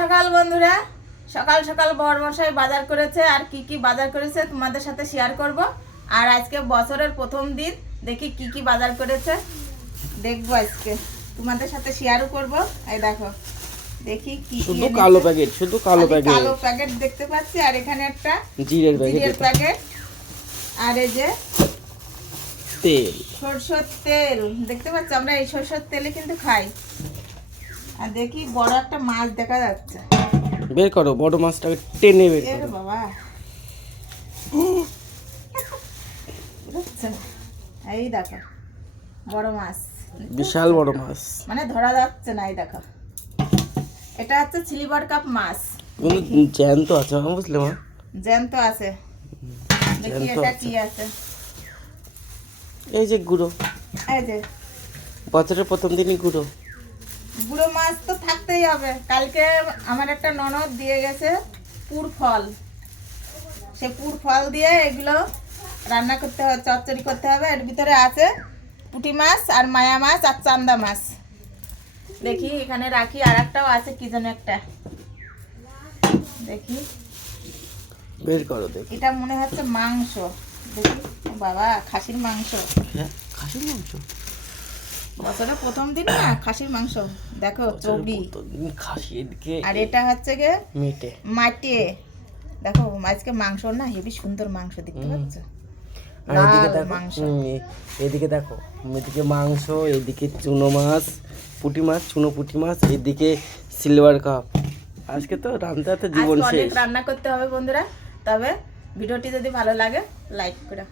সকাল বন্ধুরা, সকাল সকাল বড়মশাই বাজার করেছে আর কি কি বাজার করেছে তোমাদের সাথে শেয়ার করব। আর আজকে বছরের প্রথম দিন, দেখি কি কি বাজার করেছে দেখবো, আজকে তোমাদের সাথে শেয়ারও করব। এই দেখো, দেখি কি শুধু কালো প্যাকেট, শুধু কালো প্যাকেট, কালো প্যাকেট দেখতে পাচ্ছি। আর এখানে একটা জিরের প্যাকেট, আর এই যে তেল, সরষের তেল দেখতে পাচ্ছি। আমরা এই সরষের তেলে কিন্তু খাই। আর দেখি বড় একটা মাছ দেখা যাচ্ছে, বের করো বড় মাছটাকে টেনে বের এর করো। বাবা, বুঝছেন? এই দেখো বড় মাছ, বিশাল বড় মাছ, মানে ধরা যাচ্ছে না। এই দেখো, এটা হচ্ছে সিলভার কাপ মাছ, কিন্তু জ্যান্ত আছে, বুঝলে মা? জ্যান্ত আছে। দেখি জ্যান্ত এটা আছে। কি আছে। এই যে গুঁড়ো, এই যে বছরের প্রথম দিনই গুঁড়ো। বুড়ো মাছ তো থাকতেই হবে। কালকে আমার একটা ননদ দিয়ে গেছে পুর ফল, সে পুর ফল দিয়ে এগুলো রান্না করতে হবে, চচ্চড়ি করতে হবে। এর ভিতরে আছে পুঁটি মাছ আর মায়া মাছ আর চান্দা মাছ। দেখি এখানে রাখি, আর একটাও আছে কি যেন একটা, দেখি বের করো দেখি। এটা মনে হচ্ছে মাংস। দেখি, ও বাবা, খাসির মাংস। হ্যাঁ, খাসির মাংস। বছরের প্রথম দিন না, খাসির মাংস। দেখো চর্বি, খাসি এদিকে, আর এটা হচ্ছে গে মেটে মাটিয়ে। দেখো আজকে মাংস না, হেবি সুন্দর মাংস দেখতে পাচ্ছ। আর এদিকে লাল দেখো, মাংস। এদিকে দেখো, এদিকে মাংস, এদিকে চুনো মাছ, পুঁটি মাছ, চুনো পুঁটি মাছ, এদিকে সিলভার কাপ। আজকে তো রান্নাতে জীবন আজকে অনেক শেষ। রান্না করতে হবে বন্ধুরা। তবে ভিডিওটি যদি ভালো লাগে লাইক করে